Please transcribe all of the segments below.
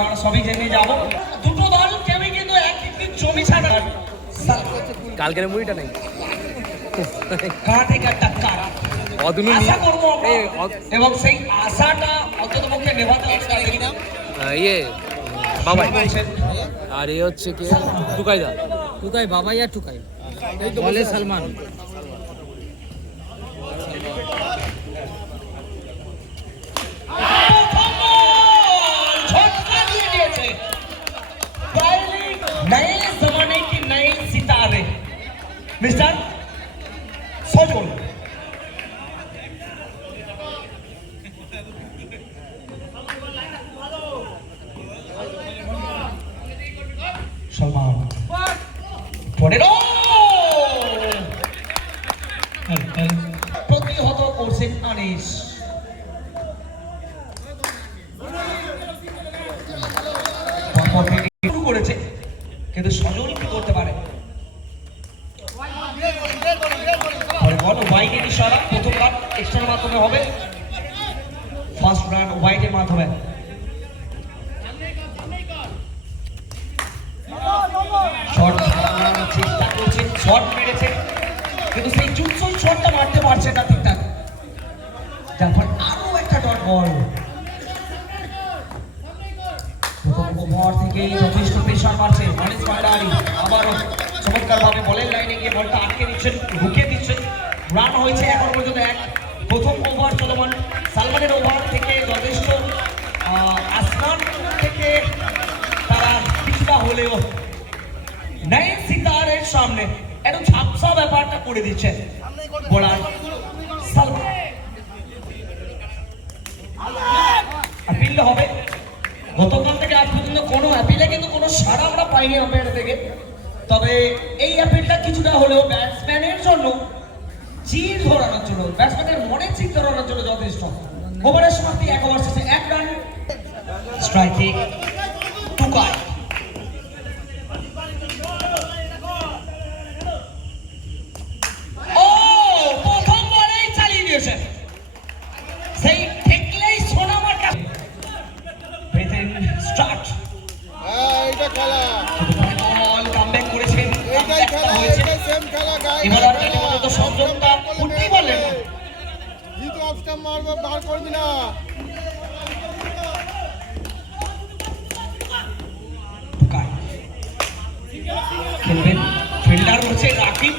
আমরা সবই জেনে যাব। দুটো দল কেউই কিন্তু একই জমি ছাড়া কালকের মুড়িটা নেই কাঁ থেকে টাক্কার আশা করবো এবং সেই আশাটা অন্তত পক্ষে নেভাতে হবে। ইয়ে বাবাই আর এ হচ্ছে কে টুকাই দা টুকাই বাবাই আর টুকাই বলে সালমান। नए जमाने के नए सितारे मिस्टर सजल सलमान প্রতিহত করছেন আনিস। শুরু করেছে কিন্তু সজল কি করতে পারে বল ওয়াইডের ইশারা প্রথমবার এক্সট্রার মাধ্যমে হবে ফার্স্ট রান ওয়াইডের মাধ্যমে শট চেষ্টা করছেন শট মেরেছে কিন্তু সেই চুটসই শটটা মারতে পারছে না ঠিকঠাক যার ফলে আরো একটা ডট বল প্রথম ওভার থেকেই যথেষ্ট প্রেশার মারছে মানিস ভান্ডারী আবারও চমৎকারভাবে বলের লাইনে গিয়ে বলটা আটকে দিচ্ছেন ঢুকিয়ে দিচ্ছেন রান হয়েছে এখন পর্যন্ত এক। প্রথম ওভার চলমান সালমানের ওভার থেকে যথেষ্ট আসমান থেকে তারা কিছুটা হলেও নয় সিতারের সামনে একটু ঝাপসা ব্যাপারটা করে দিচ্ছে বোলার সালমান। আপিল হবে গতকাল থেকে আজ পর্যন্ত কোনো অ্যাপিলে কিন্তু কোনো সাড়া আমরা পাইনি আম্পায়ার থেকে, তবে এই অ্যাপিলটা কিছুটা হলেও ব্যাটসম্যানের জন্য চির ধরানোর জন্য ব্যাটসম্যানের মনে চির ধরানোর জন্য যথেষ্ট। ওভারের সমাপ্তি 1 ওভার শেষে 1 রান স্ট্রাইকে টুকাই। ও প্রথম বলেই চালিয়ে দিয়েছেন সেই ঠেকলেই সোনামার কাছে স্টার্ট এইটা খেলা বল কামব্যাক করেছেন এইটাই খেলা এইটাই সেম খেলা গাইস এবার আর তো সংযোগটা উঠতেই বললেন জিতু অফ স্টাম্প মারবে বার করবি না খেলবেন ফিল্ডার হচ্ছে রাকিব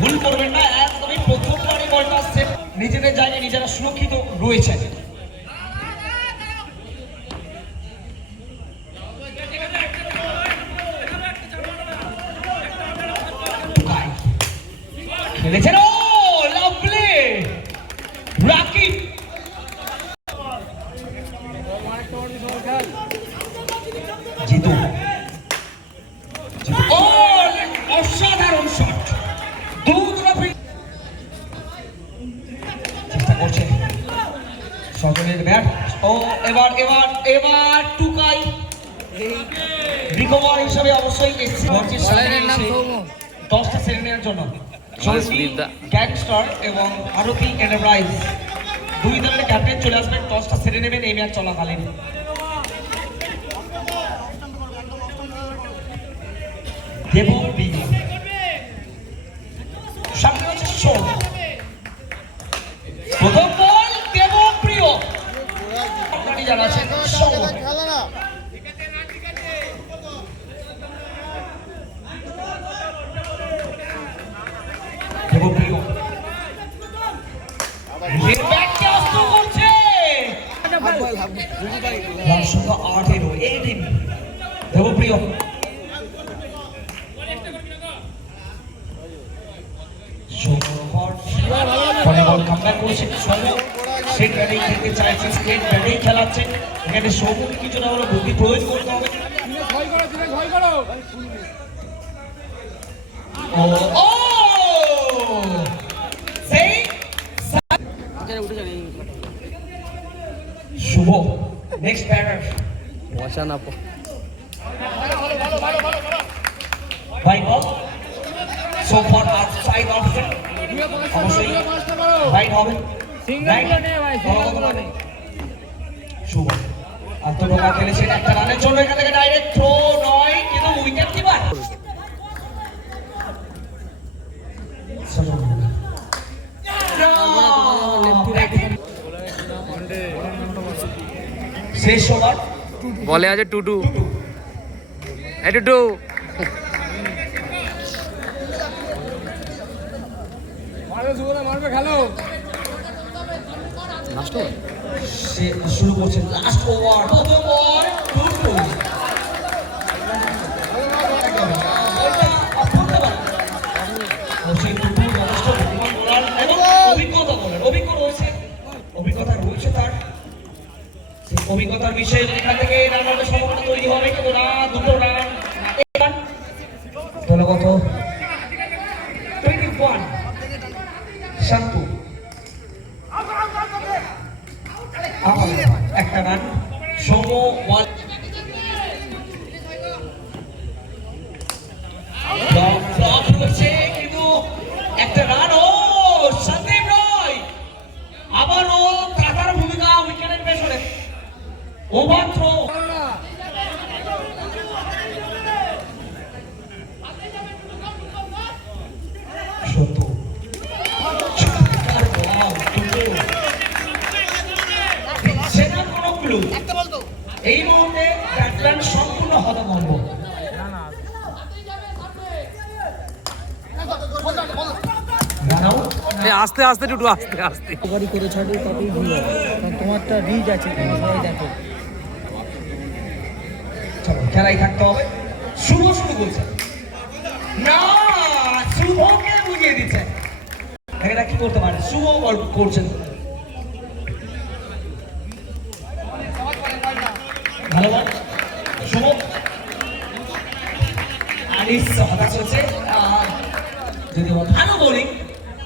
ভুল করবেন না একদমই প্রথমবারই বলটা সেফ নিজেদের জায়গায় নিজেরা সুরক্ষিত রয়েছে। খেলেছেন ও লাভলি রাকিব জিতু ও অসাধারণ শট চেষ্টা করছে সজলের ব্যাট ও এবার এবার এবার টুকাই রিকভার হিসেবে অবশ্যই এসছে টসটা সেরে নেওয়ার জন্য গ্যাংস্টার এবং ভারতী এন্টারপ্রাইজ দুই দলের ক্যাপ্টেন চলে আসবেন টসটা সেরে নেবেন এই ম্যাচ চলাকালীন। দেবপ্রিয় সামনে হচ্ছে শোন প্রথম বল দেবপ্রিয় আপনারই জানা আছে খেলা না দেবপ্রিয় ব্যাটকে অস্ত্র করছে রান সংখ্যা 18 দেবপ্রিয় স্ট্রেট ব্যাটিং খেলতে চাইছে স্ট্রেট ব্যাটিং খেলাচ্ছে এখানে সবুজ কিছুটা হলো বুদ্ধি প্রয়োগ করতে হবে। ও সেই শুভ নেক্সট ব্যাটার ওয়াশানা ভাই বল সো ফার আউটসাইড অপশন অবশ্যই রাইট হবে শুভ আত্মপ্রকাশ খেলেছেন একটা রানের জন্য, এখান থেকে ডাইরেক্ট থ্রো নয়, কিন্তু উইকেট কিপার শেষ ওভার। বলে আছে টুটু, এই টুটু সে শুরু করছেন লাস্ট ওভার, প্রথম বল টুটু। অভিজ্ঞতার বিষয়ে এখান থেকে রানের সম্ভাবনা তৈরি হবে, কিন্তু না, দুটো রান দলগত 21 শান্তু একটা রান সৌম বল ফ্লপ হচ্ছে, কিন্তু একটা রান। ও সন্দীপ রয় আবারও কাটার ভূমিকা উইকেটের পেছনে, ওভার থ্রো। এই মুহূর্তে ব্যাটম্যান সম্পূর্ণ হতভম্ব। আস্তে আস্তে টুটু, আস্তে আস্তে এবারই করে ছাড়বে ততই ভুল হবে, কারণ তোমারটা রিচ আছে, তোমার সবাই দেখো। চলো খেলাই থাকতে হবে। শুভ শুরু করছে না, শুভকে বুঝিয়ে দিচ্ছে এটা কি করতে পারে। শুভ বল করছেন, ভালো বল শুভ। আনিস হতাশ হচ্ছে, যদি ভালো বোলিং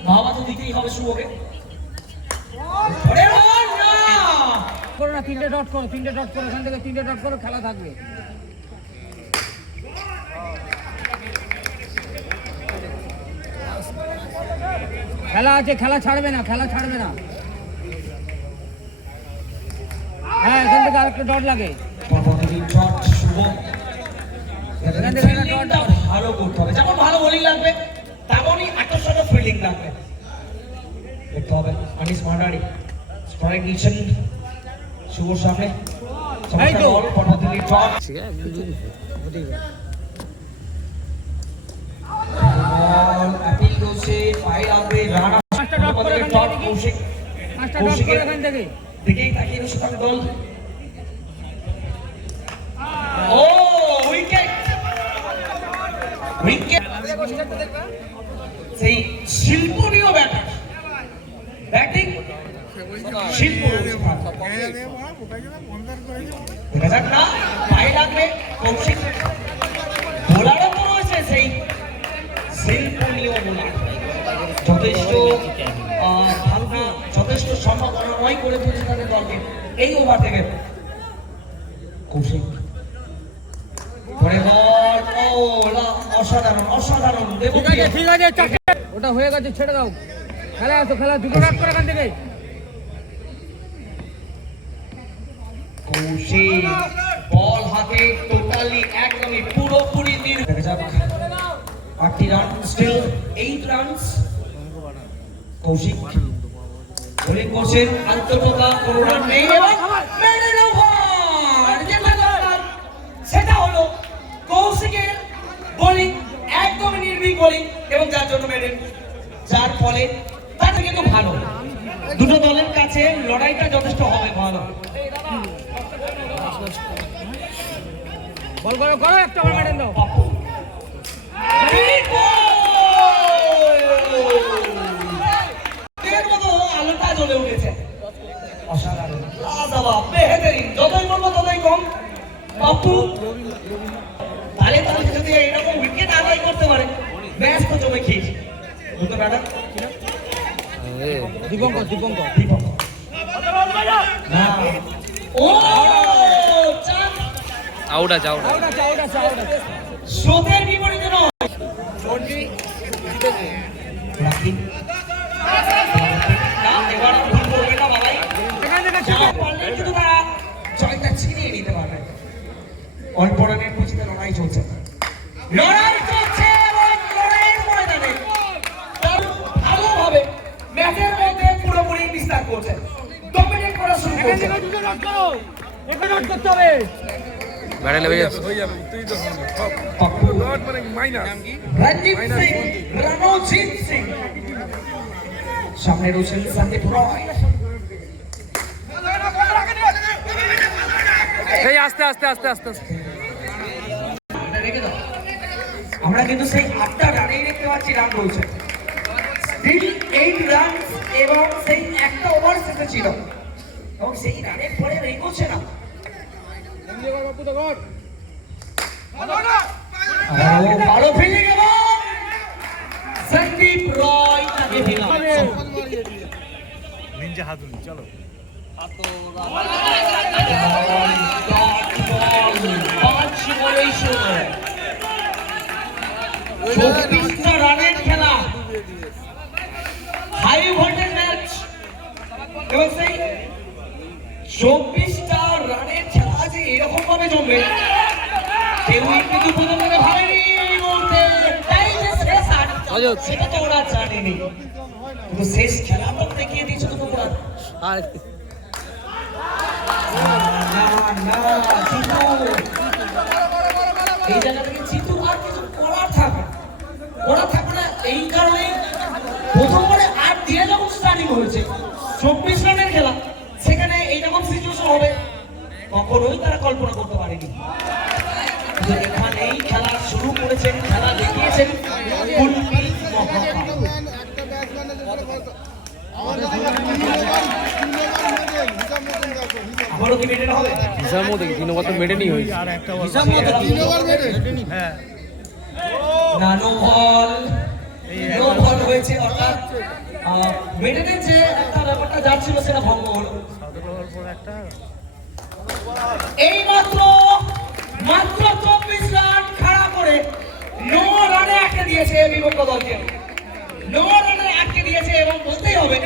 ভাবা তো দিতেই হবে শুভকে। করো না, 3টে ডট করো, 3টে ডট করো, এখান থেকে 3টে ডট করো, খেলা থাকবে। খেলা আছে, খেলা ছাড়বে না, খেলা ছাড়বে না। হ্যাঁ, এখান থেকে আরেকটা ডট লাগে। ভালো করতে হবে, যেমন ভালো বোলিং লাগবে তেমনই আকর্ষণীয় ফিল্ডিং লাগবে। দেখতে হবে আনিস ভান্ডারী স্ট্রাইক নিচ্ছেন শুভর সামনে। দিকেই তাকিয়ে রশিদ দল। ও উইকেট, উইকেট সেই শিল্পনীয় ব্যাটার ব্যাটিং শিল্প। দেখা যাক না পায়ে লাগবে কৌশিক। বোলারও তো রয়েছে সেই শিল্পনীয় বোলার, যথেষ্ট ভাবনা, যথেষ্ট সম্ভাবনাময় করে তুলছে তাদের দলকে এই ওভার থেকে। কৌশিক পরে বল, অসাধারণ অসাধারণ। ঠিক আছে, ওটা হয়ে গেছে, ছেড়ে দাও। খেলা আসো, খেলা দুটো রান করে এখান থেকে। কৌশিক বল হাতে টোটালি একদমই পুরোপুরি দেখা যাক 8 run, still 8 runs. Koushik bowling করছেন, আন্তর্জাতিক কোনো রান নেই এবং মেডেন ওভার যেটা দরকার সেটা হলো কৌশিকের বোলিং, একদমই নির্ভীক বোলিং, এবং যার জন্য মেডেন, যার ফলে তাদের কিন্তু ভালো দুটো দলের কাছে লড়াইটা যথেষ্ট হবে ভালো। বল করো, করো একটা বল মেডেন দাও। আলোটা জ্বলে উঠেছে, অসাধারণ, লাজবাব, বেহতরিন। যতই বলবো ততই কম। পাপ্পু তাহলে তাহলে যদি এরকম উইকেট আদায় করতে পারে, ম্যাচ তো জমে খেয়েছে। বুঝতে পারেন দীপঙ্কর, দীপঙ্কর না, ও আউট আছে, আউট আউট আছে, আউট আছে, আউট আছে। স্রোতের বিপরীতে নয়। না, এবার আর ভুল করবে না বাবাই। এখান থেকে যা পারলেন কিন্তু তারা জয়টা ছিনিয়ে অল্প রানের পুঁজিতে লড়াই চলছে এবং লড়াইয়ের ময়দানে ভালোভাবে ম্যাচের মধ্যে পুরোপুরি বিস্তার করছে, ডমিনেট করা শুরু করছে। ব্যাটে লেগে যাচ্ছে। রঞ্জিত সিং, রণজিৎ সিং, সামনে রয়েছেন সন্দীপ রয়। এই আস্তে আস্তে আস্তে আস্তে আস্তে। আমরা কিন্তু সেই 8টা রানেই দেখতে পাচ্ছি রান রয়েছে, স্টিল 8 রান এবং সেই একটা ওভার শেষে ছিল এবং সেই রানের পরে এগোচ্ছে না। ভালো ফিল্ডিং এবং সন্দীপ রয় তাকে ভেঙে নিনজা হাতুড়ি চলো। চব্বিশটা রানের খেলা, হাই ভোল্টেজ ম্যাচ এবং সেই 24টা রানের খেলা যে এরকম ভাবে জমবে কেউ কিন্তু প্রথম থেকে ভাবেনি। এই মুহূর্তে এটাই যে শেষ আট, সেটা তো ওরা জানেনি, কিন্তু শেষ খেলাটা দেখিয়ে দিয়েছে তো ওরা। আর এই জায়গা থেকে জিতু আর কিছু করার থাকবে না। এই কারণে প্রথম বলে 8 দিয়ে যখন স্টার্টিং হয়েছে 24 রানের খেলা, সেখানে এইরকম সিচুয়েশন হবে কখনোই তারা কল্পনা করতে পারেনি। এখানেই খেলা শুরু করেছেন, খেলা দেখিয়েছেন কুলদীপ মহাপাত্র। একটা ব্যাটসম্যানের যেটা বলতো আবারও কি মেডেল হবে? হিসাব মতো 3 ওভার তো মেডেনই হয়েছে। না, নো বল হয়েছে, অর্থাৎ মেডেনের যে একটা ব্যাপারটা যাচ্ছিল সেটা ভঙ্গ হলো। এই মাত্র 24 রান খাড়া করে 9 রানে আটকে দিয়েছে বিপক্ষ দলকে, 9 রানে আটকে দিয়েছে এবং বলতেই হবে